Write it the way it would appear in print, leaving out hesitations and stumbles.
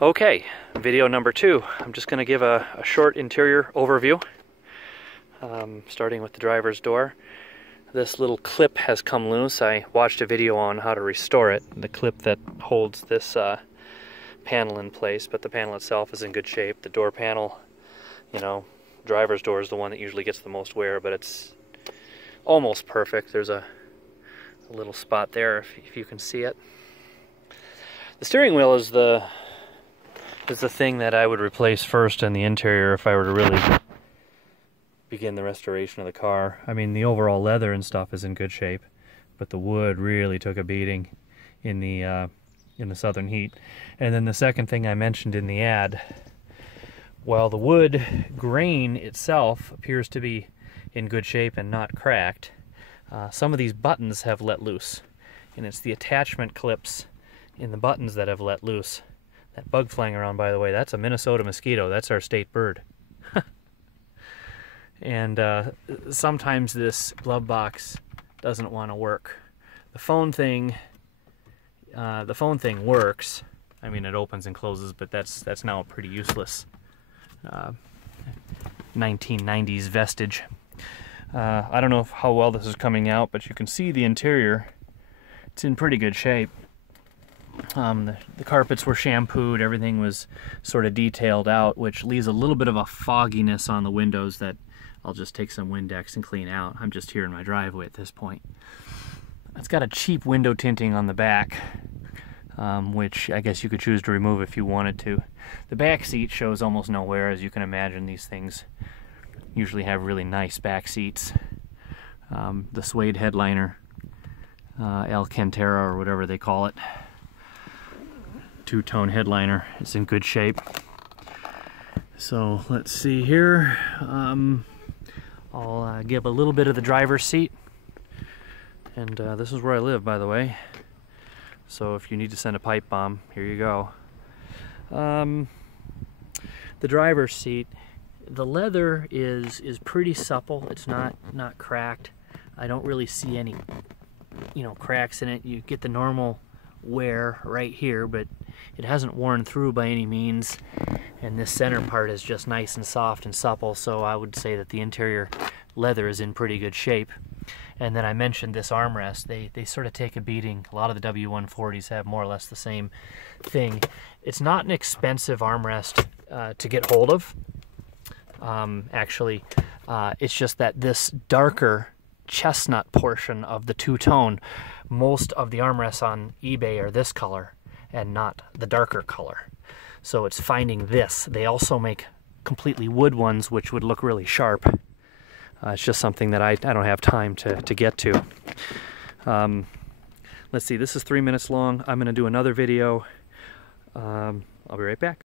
Okay, video number 2. I'm just going to give a short interior overview, starting with the driver's door. This little clip has come loose. I watched a video on how to restore it, the clip that holds this panel in place, but the panel itself is in good shape. The door panel, you know, driver's door is the one that usually gets the most wear, but it's almost perfect. There's a little spot there if you can see it. The steering wheel is the thing that I would replace first in the interior if I were to really begin the restoration of the car. I mean, the overall leather and stuff is in good shape, but the wood really took a beating in the southern heat. And then the second thing I mentioned in the ad, while the wood grain itself appears to be in good shape and not cracked, some of these buttons have let loose, and it's the attachment clips in the buttons that have let loose. That bug flying around, by the way, that's a Minnesota mosquito. That's our state bird. And sometimes this glove box doesn't want to work. The phone thing works. I mean, it opens and closes, but that's now a pretty useless 1990s vestige. I don't know how well this is coming out, but you can see the interior. It's in pretty good shape. The carpets were shampooed, everything was sort of detailed out, which leaves a little bit of a fogginess on the windows that I'll just take some Windex and clean out. I'm just here in my driveway at this point. It's got a cheap window tinting on the back, which I guess you could choose to remove if you wanted to. The back seat shows almost no wear. As you can imagine, these things usually have really nice back seats. The suede headliner, Alcantara or whatever they call it, two-tone headliner, is in good shape. So let's see here. I'll give a little bit of the driver's seat, and this is where I live, by the way, so if you need to send a pipe bomb, here you go. The driver's seat, the leather is pretty supple. It's not cracked. I don't really see any cracks in it. You get the normal wear right here, but it hasn't worn through by any means, and this center part is just nice and soft and supple, so I would say that the interior leather is in pretty good shape. And then I mentioned this armrest. They sort of take a beating. A lot of the W140s have more or less the same thing. It's not an expensive armrest to get hold of. Actually, it's just that this darker chestnut portion of the two-tone, most of the armrests on eBay are this color and not the darker color. So it's finding this. They also make completely wood ones, which would look really sharp. It's just something that I don't have time to get to. Let's see, this is 3 minutes long. I'm going to do another video. I'll be right back.